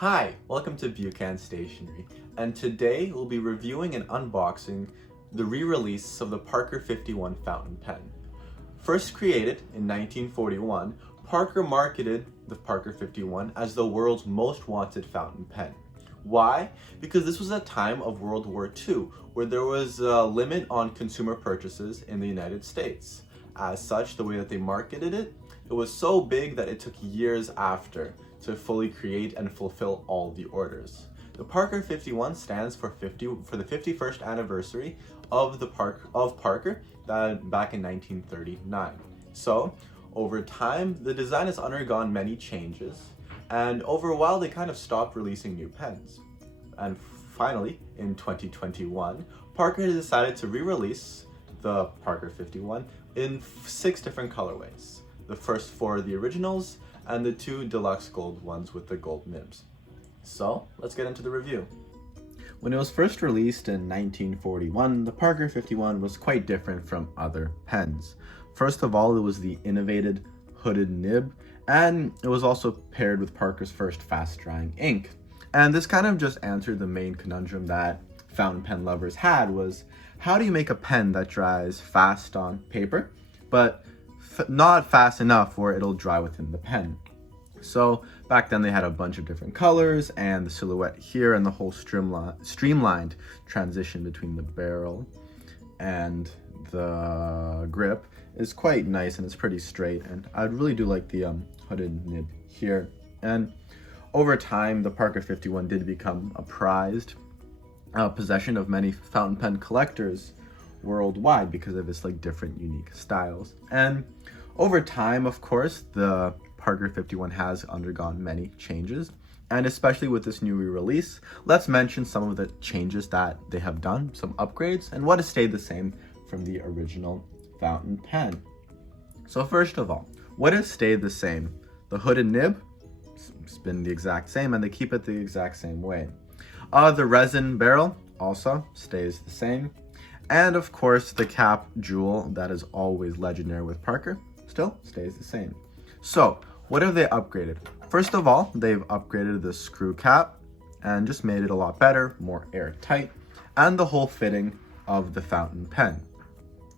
Hi, welcome to Buchan Stationery, and today we'll be reviewing and unboxing the re-release of the Parker 51 fountain pen. First created in 1941, Parker marketed the Parker 51 as the world's most wanted fountain pen. Why? Because this was a time of World War II, where there was a limit on consumer purchases in the United States. As such, the way that they marketed it, it was so big that it took years after to fully create and fulfill all the orders. The Parker 51 stands for the 51st anniversary of Parker back in 1939. So, over time, the design has undergone many changes, and over a while they kind of stopped releasing new pens. And finally, in 2021, Parker has decided to re-release the Parker 51 in 6 different colorways. The first 4 are the originals, and the 2 deluxe gold ones with the gold nibs. So, let's get into the review. When it was first released in 1941, the Parker 51 was quite different from other pens. First of all, it was the innovated hooded nib, and it was also paired with Parker's first fast-drying ink. And this kind of just answered the main conundrum that fountain pen lovers had, was how do you make a pen that dries fast on paper, but not fast enough where it'll dry within the pen. So back then they had a bunch of different colors, and the silhouette here and the whole streamlined transition between the barrel and the grip is quite nice, and it's pretty straight, and I really do like the hooded nib here. And over time, the Parker 51 did become a prized possession of many fountain pen collectors worldwide because of its different unique styles. And over time, of course, the Parker 51 has undergone many changes, and especially with this new re-release, let's mention some of the changes that they have done, some upgrades, and what has stayed the same from the original fountain pen. So first of all, what has stayed the same? The hooded nib, it's been the exact same, and they keep it the exact same way. The resin barrel also stays the same. And of course, the cap jewel that is always legendary with Parker still stays the same. So, what have they upgraded? First of all, they've upgraded the screw cap and just made it a lot better, more airtight, and the whole fitting of the fountain pen.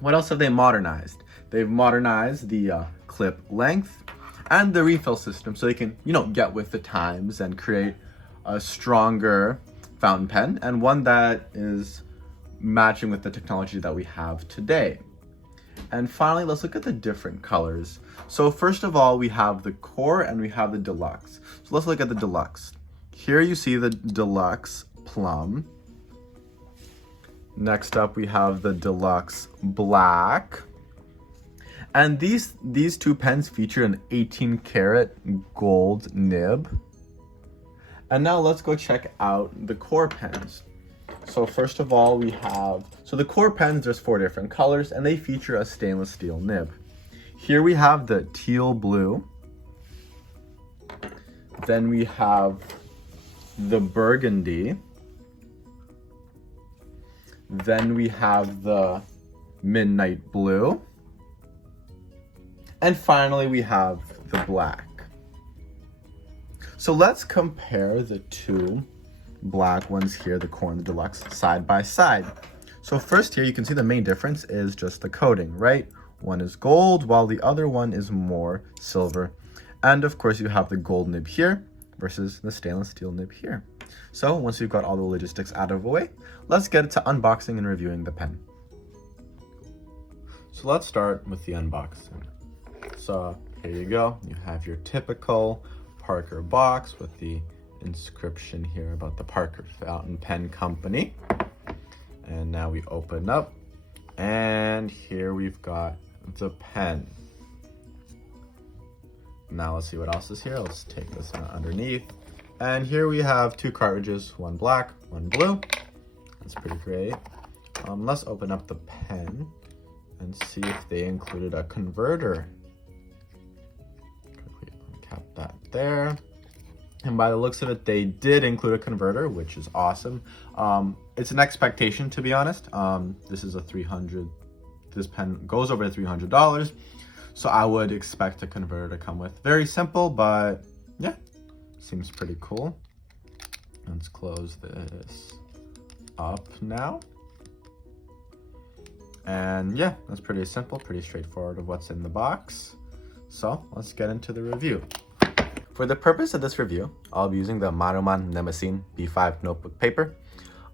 What else have they modernized? They've modernized the clip length and the refill system so they can, get with the times and create a stronger fountain pen, and one that is matching with the technology that we have today. And finally, let's look at the different colors. So first of all, we have the core and we have the deluxe. So let's look at the deluxe. Here you see the deluxe plum. Next up, we have the deluxe black. And these 2 pens feature an 18 karat gold nib. And now let's go check out the core pens. So first of all, we have, the core pens, there's 4 different colors, and they feature a stainless steel nib. Here we have the teal blue. Then we have the burgundy. Then we have the midnight blue. And finally, we have the black. So let's compare the 2 black ones here, the core and the deluxe, side by side. So first here, you can see the main difference is just the coating, right? One is gold, while the other one is more silver. And of course, you have the gold nib here versus the stainless steel nib here. So once we've got all the logistics out of the way, let's get to unboxing and reviewing the pen. So let's start with the unboxing. So here you go. You have your typical Parker box with the inscription here about the Parker Fountain Pen Company. And now we open up, and here we've got the pen. Now let's see what else is here. Let's take this underneath. And here we have 2 cartridges, one black, one blue. That's pretty great. Let's open up the pen and see if they included a converter. Quickly uncap that there. And by the looks of it, they did include a converter, which is awesome. It's an expectation, to be honest. This is this pen goes over $300. So I would expect a converter to come with. Very simple, but yeah, seems pretty cool. Let's close this up now. And yeah, that's pretty simple, pretty straightforward of what's in the box. So let's get into the review. For the purpose of this review, I'll be using the Maruman Nemesis B5 notebook paper.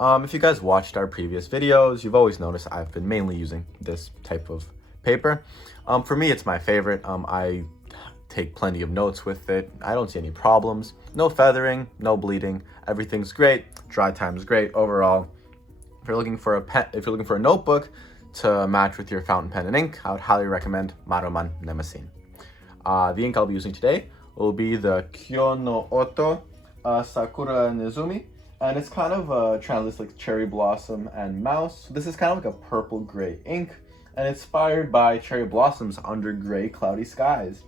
If you guys watched our previous videos, you've always noticed I've been mainly using this type of paper. For me, it's my favorite. I take plenty of notes with it. I don't see any problems. No feathering, no bleeding. Everything's great. Dry time's great. Overall, if you're looking for a pen, if you're looking for a notebook to match with your fountain pen and ink, I would highly recommend Maruman Nemesis. The ink I'll be using today will be the Kyo no Oto Sakura Nezumi, and it's kind of translates like cherry blossom and mouse. This is kind of like a purple gray ink, and inspired by cherry blossoms under gray cloudy skies.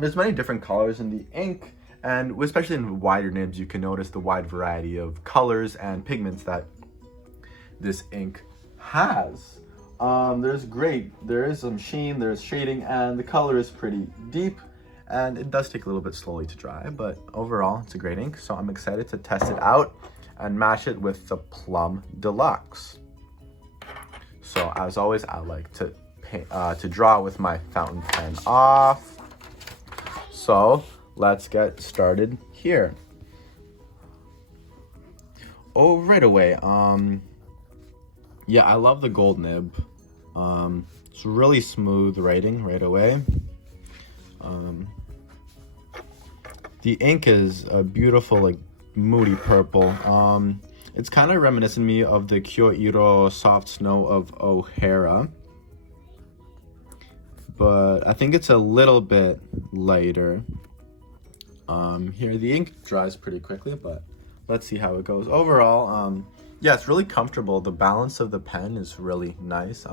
There's many different colors in the ink, and especially in wider nibs, you can notice the wide variety of colors and pigments that this ink has. There is some sheen, there's shading, and the color is pretty deep, and it does take a little bit slowly to dry, but overall it's a great ink. So I'm excited to test it out and match it with the Plum Deluxe. So as always, I like to draw with my fountain pen off. So let's get started here. Oh, right away. Yeah, I love the gold nib. It's really smooth writing right away. The ink is a beautiful, like, moody purple. It's kind of reminiscent me of the Kyoiro Soft Snow of O'Hara, but I think it's a little bit lighter. Here the ink dries pretty quickly, but let's see how it goes. Overall, yeah, it's really comfortable. The balance of the pen is really nice.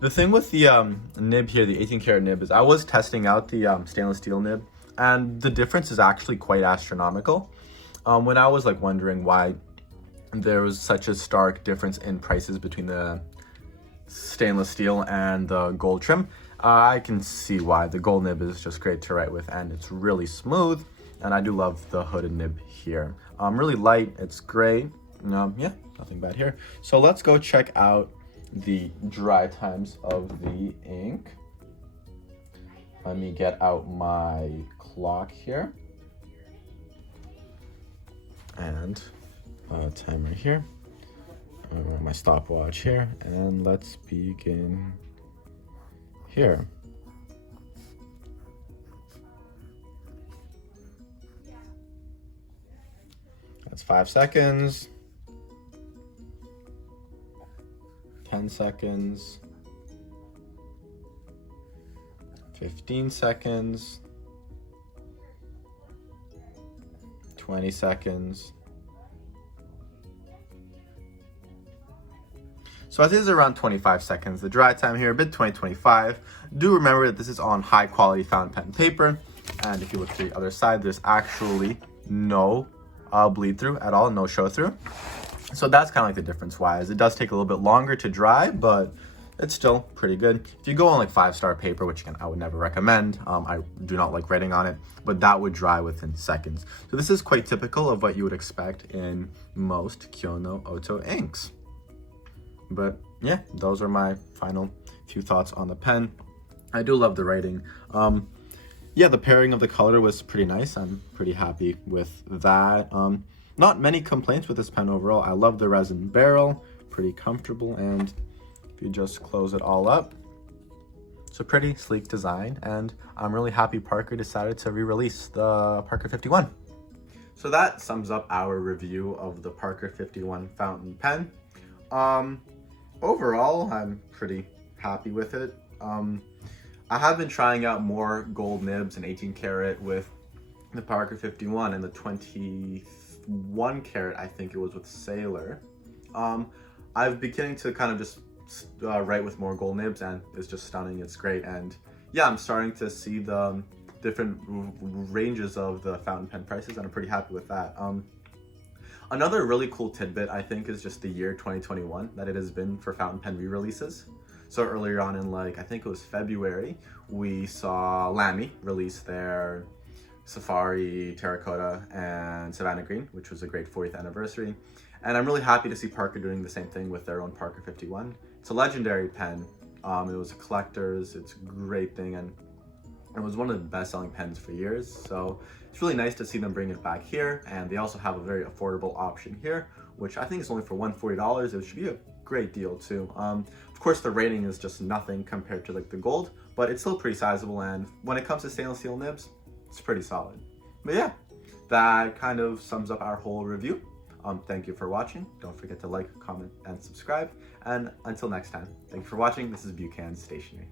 The thing with the nib here, the 18 karat nib, is I was testing out the stainless steel nib, and the difference is actually quite astronomical. When I was like wondering why there was such a stark difference in prices between the stainless steel and the gold trim, I can see why. The gold nib is just great to write with, and it's really smooth, and I do love the hooded nib here. Really light, it's great. Yeah, nothing bad here. So let's go check out the dry times of the ink. Let me get out my clock here and a timer here, my stopwatch here, and let's begin here. That's 5 seconds. 10 seconds, 15 seconds, 20 seconds. So I think it's around 25 seconds. The dry time here, a bit 20-25. Do remember that this is on high quality fountain pen paper. And if you look to the other side, there's actually no bleed through at all, no show through. So that's kind of like the difference wise. It does take a little bit longer to dry, but it's still pretty good. If you go on like 5-star paper, which again, I would never recommend. I do not like writing on it, but that would dry within seconds. So this is quite typical of what you would expect in most Kyo no Oto inks. But yeah, those are my final few thoughts on the pen. I do love the writing. Yeah, the pairing of the color was pretty nice. I'm pretty happy with that. Not many complaints with this pen overall. I love the resin barrel, pretty comfortable, and if you just close it all up, it's a pretty sleek design, and I'm really happy Parker decided to re-release the Parker 51. So that sums up our review of the Parker 51 fountain pen. Overall, I'm pretty happy with it. I have been trying out more gold nibs and 18 karat with the Parker 51 and the 21 karat, I think it was with Sailor. I've been beginning to kind of just write with more gold nibs, and it's just stunning. It's great, and yeah, I'm starting to see the different ranges of the fountain pen prices, and I'm pretty happy with that. Another really cool tidbit, I think, is just the year 2021 that it has been for fountain pen re-releases. So earlier on in, like, I think it was February, we saw Lamy release their Safari, Terracotta, and Savannah Green, which was a great 40th anniversary. And I'm really happy to see Parker doing the same thing with their own Parker 51. It's a legendary pen. It was a collector's, it's a great thing, and it was one of the best-selling pens for years. So it's really nice to see them bring it back here. And they also have a very affordable option here, which I think is only for $140. It should be a great deal too. Of course, the rating is just nothing compared to like the gold, but it's still pretty sizable. And when it comes to stainless steel nibs, it's pretty solid. But yeah, that kind of sums up our whole review. Thank you for watching. Don't forget to like, comment, and subscribe. And until next time, thank you for watching. This is Buchan Stationery.